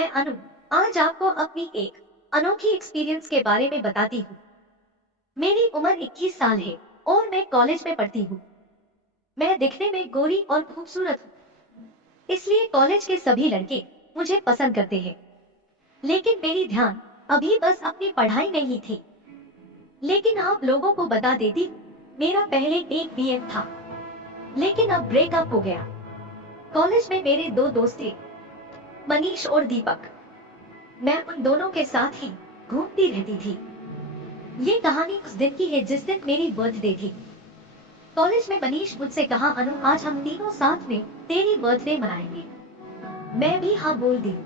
मैं अनु आज आपको अपनी एक अनोखी एक्सपीरियंस के बारे में बताती हूँ। मेरी उम्र 21 साल है और मैं कॉलेज में पढ़ती हूँ। मैं दिखने में गोरी और खूबसूरत हूँ, इसलिए कॉलेज के सभी लड़के मुझे पसंद करते हैं। लेकिन मेरी ध्यान अभी बस अपनी पढ़ाई में ही थी। लेकिन आप लोगों को बता देती हूँ, मेरा पहले एक बीएफ था, लेकिन अब ब्रेकअप हो गया। कॉलेज में मेरे दो दोस्त थे, मनीष और दीपक। मैं उन दोनों के साथ ही घूमती रहती थी। ये कहानी उस दिन की है जिस दिन मेरी बर्थडे थी। कॉलेज में मनीष मुझसे कहा, अनु आज हम तीनों साथ में तेरी बर्थडे मनाएंगे। मैं भी हाँ बोल दी।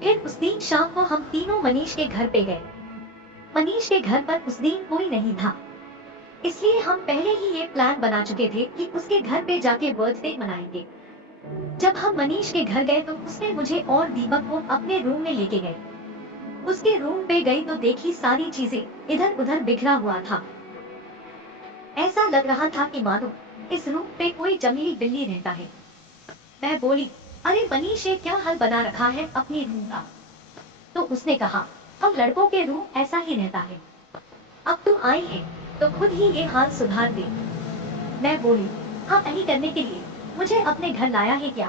फिर उस दिन शाम को हम तीनों मनीष के घर पे गए। मनीष के घर पर उस दिन कोई नहीं था, इसलिए हम पहले ही ये प्लान बना चुके थे कि उसके घर पे जाके बर्थडे मनाएंगे। जब हम मनीष के घर गए तो उसने मुझे और दीपक को अपने रूम में लेके गए। उसके रूम पे गई तो देखी सारी चीजें इधर उधर बिखरा हुआ था। ऐसा लग रहा था कि मानो इस रूम पे कोई जंगली बिल्ली रहता है। मैं बोली, अरे मनीष ये क्या हाल बना रखा है अपनी रूम का? तो उसने कहा, हम लड़कों के रूम ऐसा ही रहता है, अब तू आई है तो खुद ही ये हाल सुधार दे। मैं बोली, हाँ यही करने के लिए मुझे अपने घर लाया है क्या?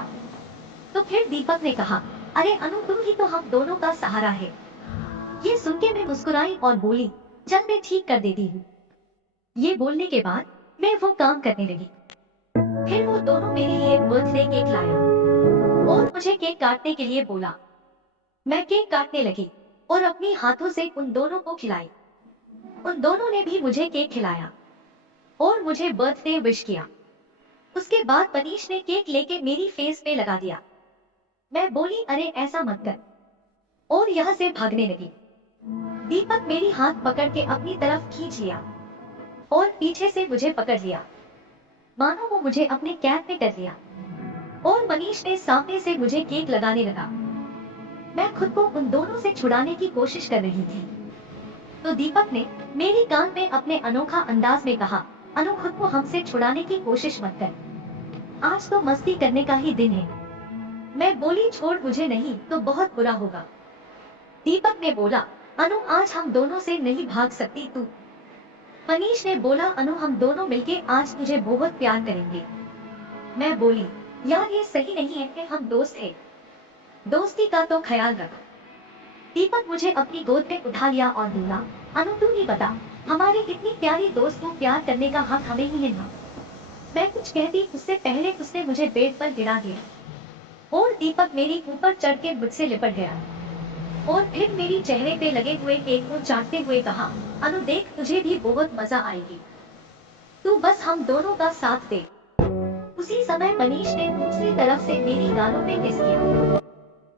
तो फिर दीपक ने कहा, अरे अनु तुम ही तो हम दोनों का सहारा है। ये सुन के मैं मुस्कुराई और बोली, चल मैं ठीक कर देती हूँ। ये बोलने के बाद मैं वो काम करने लगी। फिर वो दोनों मेरे लिए बर्थडे केक लाया और मुझे केक काटने के लिए बोला। मैं केक काटने लगी और अपनी हाथों से उन दोनों को खिलाई। उन दोनों ने भी मुझे केक खिलाया और मुझे बर्थडे विश किया। उसके बाद मनीष ने केक लेके मेरी फेस पे लगा दिया। मैं बोली, अरे ऐसा मत कर, और यहाँ से भागने लगी। दीपक मेरी हाथ पकड़ के अपनी तरफ खींच लिया और पीछे से मुझे पकड़ लिया, मानो वो मुझे अपने कैप में कर लिया। और मनीष ने सामने से मुझे केक लगाने लगा। मैं खुद को उन दोनों से छुड़ाने की कोशिश कर रही थी, तो दीपक ने मेरी कान में अपने अनोखा अंदाज में कहा, अनु खुद को हमसे छुड़ाने की कोशिश मत कर, आज तो मस्ती करने का ही दिन है। मैं बोली, छोड़ मुझे नहीं तो बहुत बुरा होगा। दीपक ने बोला, अनु आज हम दोनों से नहीं भाग सकती तू। मनीष ने बोला, अनु हम दोनों मिलके आज तुझे बहुत प्यार करेंगे। मैं बोली, यार ये सही नहीं है कि हम दोस्त हैं, दोस्ती का तो ख्याल रख। दीपक मुझे अपनी गोद में उठा लिया और बोला, अनु तू ही बता, हमारी इतनी प्यारी दोस्त को प्यार करने का हक हमें ही है ना? मैं कुछ कहती उससे पहले उसने मुझे बेड पर गिरा दिया और दीपक मेरी ऊपर चढ़ के मुझसे लिपट गया और फिर मेरी चेहरे पे लगे हुए केक को चाटते हुए कहा, अनु देख तुझे भी बहुत मजा आएगी, तू बस हम दोनों का साथ दे। उसी समय मनीष ने दूसरी तरफ से मेरी गालों पे किस किया।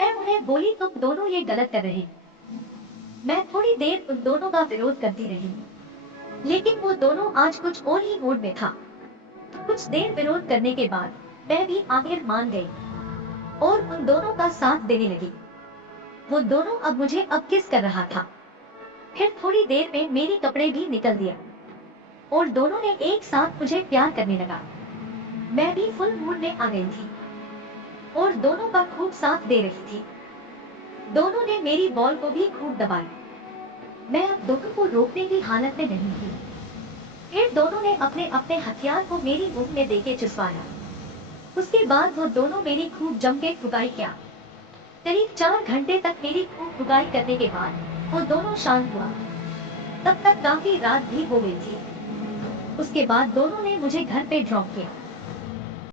मैं उन्हें बोली, तुम दोनों ये गलत कर रहे हो। मैं थोड़ी देर उन दोनों का विरोध करती रही, लेकिन वो दोनों आज कुछ और ही मूड में था। कुछ देर विरोध करने के बाद मैं भी आखिर मान गई और उन दोनों का साथ देने लगी। वो दोनों अब मुझे अब किस कर रहा था। फिर थोड़ी देर में मेरे कपड़े भी निकल दिए और दोनों ने एक साथ मुझे प्यार करने लगा। मैं भी फुल मूड में आ गई थी और दोनों का खूब साथ दे रही थी। दोनों ने मेरी बॉल को भी खूब दबाया। मैं अब दोनों को रोकने की हालत में नहीं थी। फिर दोनों ने अपने अपने हथियार को मेरी मुंह में देके चुसवाया। उसके बाद वो दोनों मेरी खूब जम के ठुकाई किया। करीब 4 घंटे तक मेरी खूब ठुकाई करने के बाद वो दोनों शांत हुआ। तब तक काफी रात भी हो गई थी। उसके बाद दोनों ने मुझे घर पे ड्रॉप किया।